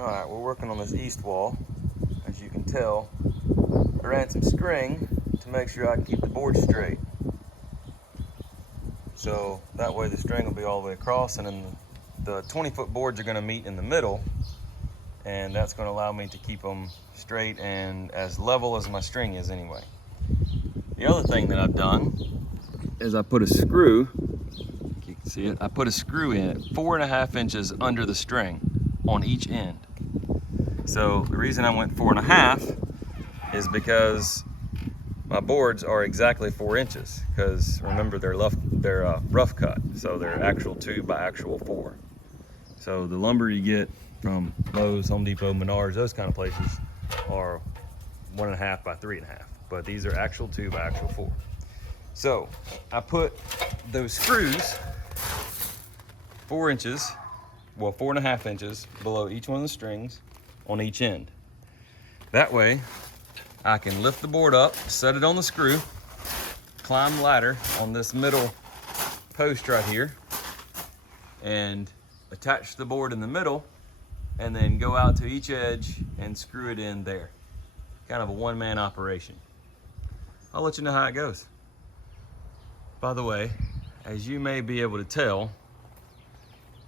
Alright, we're working on this east wall. As you can tell, I ran some string to make sure I can keep the board straight. So that way the string will be all the way across, and then the 20-foot boards are going to meet in the middle, and that's going to allow me to keep them straight and as level as my string is anyway. The other thing that I've done is I put a screw, you can see it, I put a screw in it 4.5 inches under the string on each end. So the reason I went 4.5 is because my boards are exactly 4 inches, because remember they're rough cut, so they're actual 2 by actual 4. So the lumber you get from Lowe's, Home Depot, Menards, those kind of places are 1.5 by 3.5, but these are actual 2 by actual 4. So I put those screws 4 inches, well 4.5 inches below each one of the strings on each end. That way I can lift the board up, set it on the screw, climb the ladder on this middle post right here, and attach the board in the middle, and then go out to each edge and screw it in there. Kind of a one-man operation. I'll let you know how it goes. By the way, as you may be able to tell,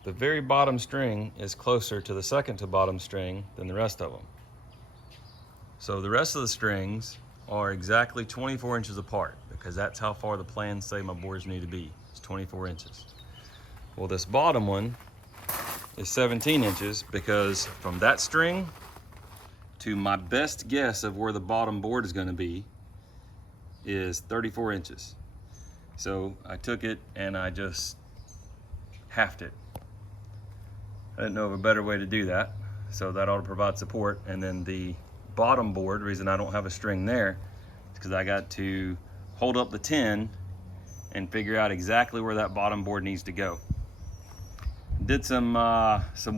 the very bottom string is closer to the second to bottom string than the rest of them. So the rest of the strings are exactly 24 inches apart, because that's how far the plans say my boards need to be. It's 24 inches. Well, this bottom one is 17 inches, because from that string to my best guess of where the bottom board is going to be is 34 inches. So I took it and I just halved it. I didn't know of a better way to do that, so that ought to provide support. And then the bottom board, the reason I don't have a string there is because I got to hold up the tin and figure out exactly where that bottom board needs to go. Did some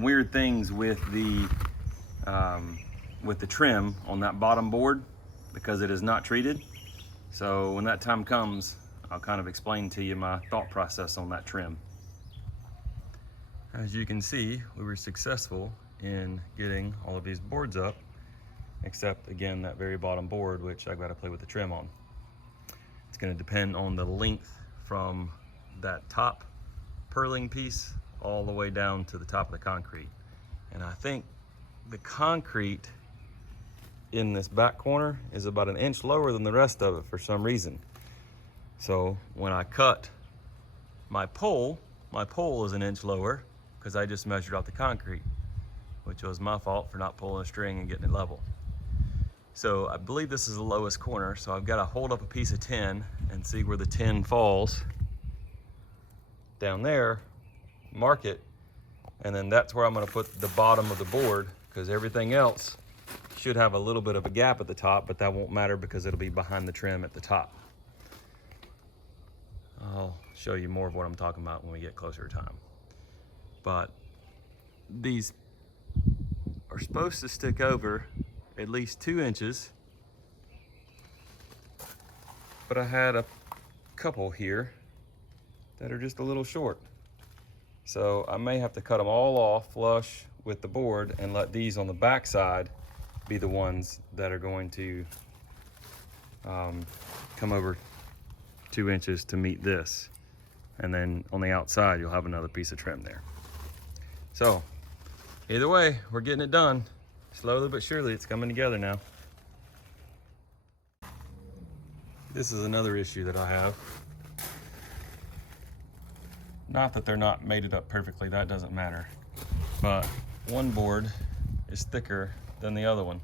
weird things with the trim on that bottom board because it is not treated. So when that time comes, I'll kind of explain to you my thought process on that trim. As you can see, we were successful in getting all of these boards up, except again that very bottom board, which I've got to play with the trim on. It's going to depend on the length from that top purling piece all the way down to the top of the concrete. And I think the concrete in this back corner is about 1 inch lower than the rest of it for some reason. So when I cut my pole is 1 inch lower because I just measured out the concrete, which was my fault for not pulling a string and getting it level. So I believe this is the lowest corner, so I've got to hold up a piece of tin and see where the tin falls down there, mark it, and then that's where I'm going to put the bottom of the board, because everything else should have a little bit of a gap at the top, but that won't matter because it'll be behind the trim at the top. I'll show you more of what I'm talking about when we get closer to time. But these are supposed to stick over at least 2 inches, but I had a couple here that are just a little short. So I may have to cut them all off flush with the board and let these on the back side be the ones that are going to come over 2 inches to meet this. And then on the outside, you'll have another piece of trim there. So either way, we're getting it done. Slowly but surely, it's coming together now. This is another issue that I have. Not that they're not mated up perfectly, that doesn't matter. But one board is thicker than the other one.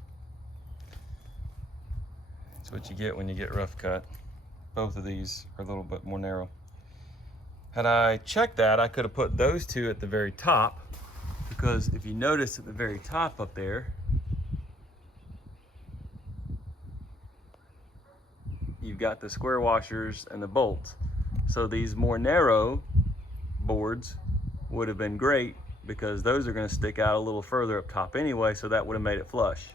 That's what you get when you get rough cut. Both of these are a little bit more narrow. Had I checked that, I could have put those two at the very top, because if you notice at the very top up there, you've got the square washers and the bolts. So these more narrow boards would have been great, because those are going to stick out a little further up top anyway, so that would have made it flush.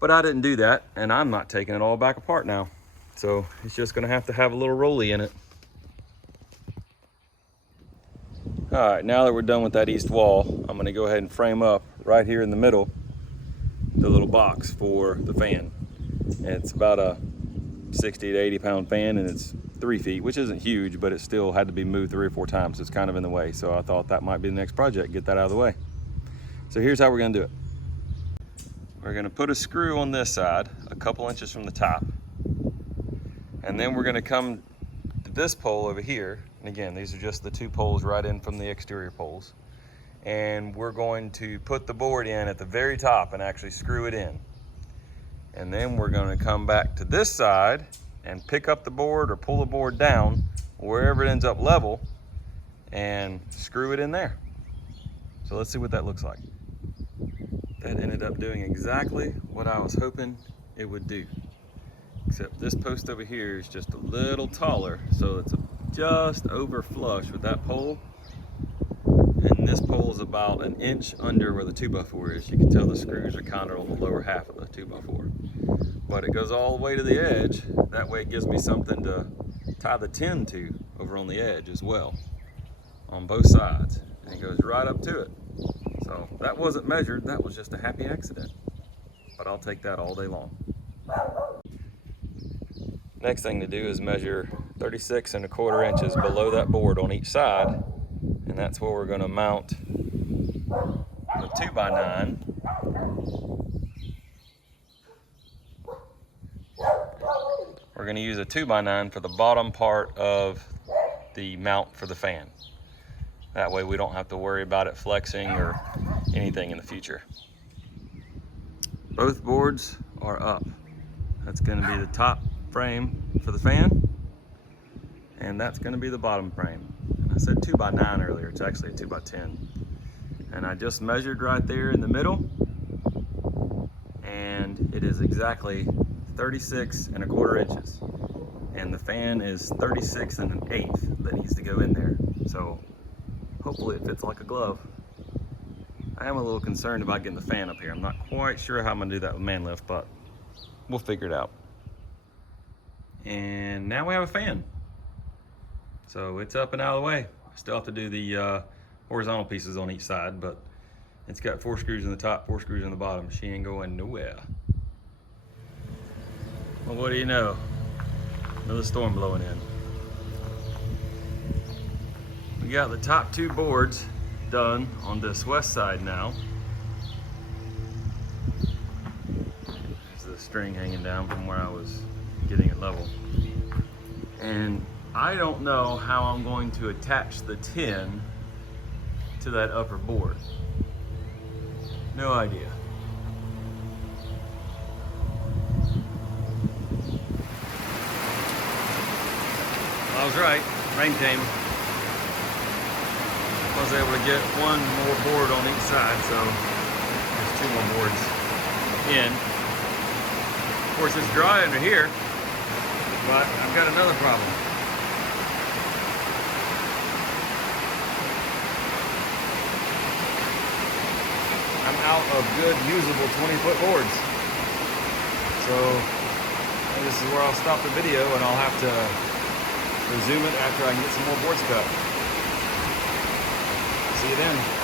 But I didn't do that, and I'm not taking it all back apart now. So it's just going to have a little rolly in it. All right, now that we're done with that east wall, I'm going to go ahead and frame up right here in the middle, the little box for the fan. And it's about a 60 to 80 pound fan, and it's 3 feet, which isn't huge, but it still had to be moved 3 or 4 times. So it's kind of in the way. So I thought that might be the next project, get that out of the way. So here's how we're gonna do it. We're gonna put a screw on this side, a couple inches from the top. And then we're gonna come to this pole over here. And again, these are just the 2 poles right in from the exterior poles. And we're going to put the board in at the very top and actually screw it in. And then we're gonna come back to this side and pick up the board or pull the board down wherever it ends up level and screw it in there. So let's see what that looks like. That ended up doing exactly what I was hoping it would do. Except this post over here is just a little taller, so it's just over flush with that pole. And this pole is about an inch under where the 2x4 is. You can tell the screws are kind of on the lower half of the 2x4. But it goes all the way to the edge. That way it gives me something to tie the tin to over on the edge as well, on both sides. And it goes right up to it. So that wasn't measured, that was just a happy accident. But I'll take that all day long. Next thing to do is measure 36 1/4 inches below that board on each side. And that's where we're gonna mount the 2x9. We're gonna use a 2x9 for the bottom part of the mount for the fan. That way we don't have to worry about it flexing or anything in the future. Both boards are up. That's gonna be the top frame for the fan, and that's gonna be the bottom frame. And I said 2x9 earlier, it's actually a 2x10. And I just measured right there in the middle, and it is exactly 36 1/4 inches. And the fan is 36 1/8 that needs to go in there. So hopefully it fits like a glove. I am a little concerned about getting the fan up here. I'm not quite sure how I'm gonna do that with man lift, but we'll figure it out. And now we have a fan. So it's up and out of the way. I still have to do the horizontal pieces on each side, but it's got 4 screws in the top, 4 screws in the bottom. She ain't going nowhere. Well, what do you know? Another storm blowing in. We got the top 2 boards done on this west side now. There's the string hanging down from where I was getting it level. And I don't know how I'm going to attach the tin to that upper board. No idea. I was right, rain came. I was able to get 1 more board on each side, so there's 2 more boards in. Of course, it's dry under here, but I've got another problem. I'm out of good, usable 20-foot boards. So this is where I'll stop the video, and I'll have to resume it after I can get some more boards cut. See you then.